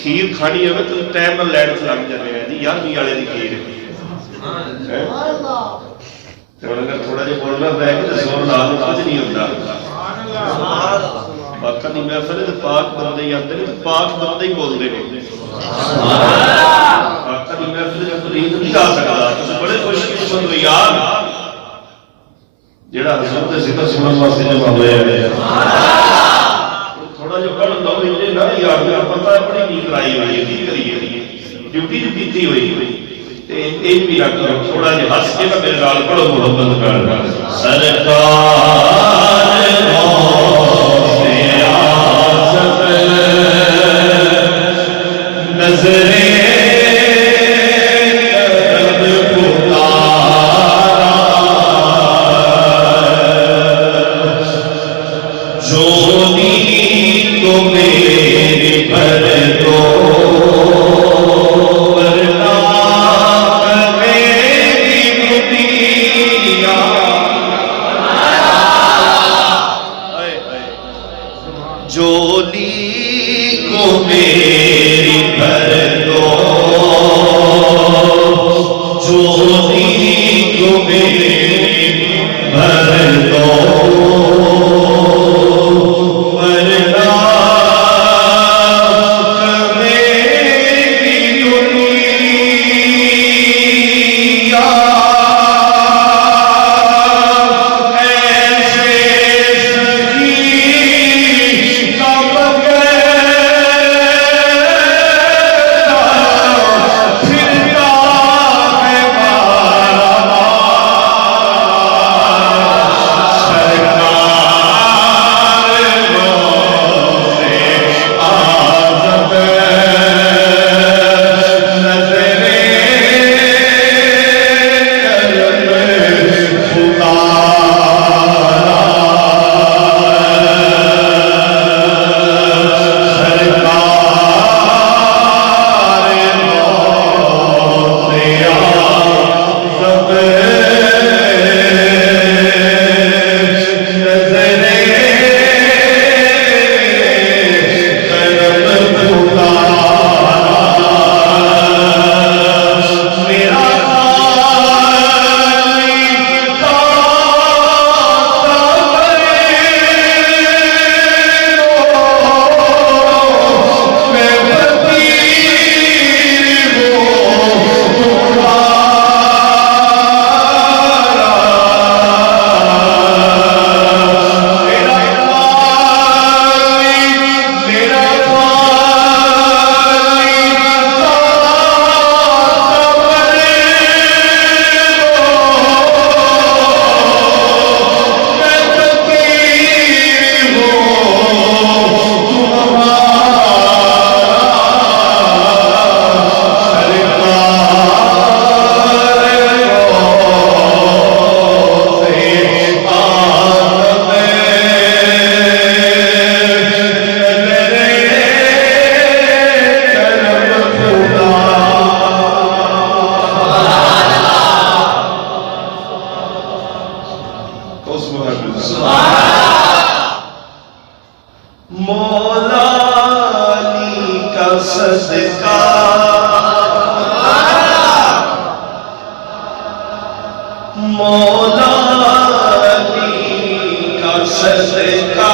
खीर खानी हो तो टाइम में लैन च लग जाने जी 11वीं वाले की खीर अगर थोड़ा जिहा बोलना रह गया तो जोर ला लो कुछ नहीं होता पाका की महफिल तो पाक बंदे ही आते तो पाक बंदे ही बोलते हैं पाका की महफिल रीत नहीं आ सकता बड़े खुशकिस्मत हो यार जेड़ा हजूर दे जिक्र सुनने वास्ते जमा होया है थोड़ा जो पढ़ लो इन्हें ना याद मेरा पता है बड़ी नींद लाई हुई है की करिए ड्यूटी जो की हुई ते एक भी रख लो थोड़ा जो हंस के ना मेरे नाल पढ़ो मोहब्बत कर सरकार से आज़ब नजरे सुभान मौला अली का सदका मौला अली का सदका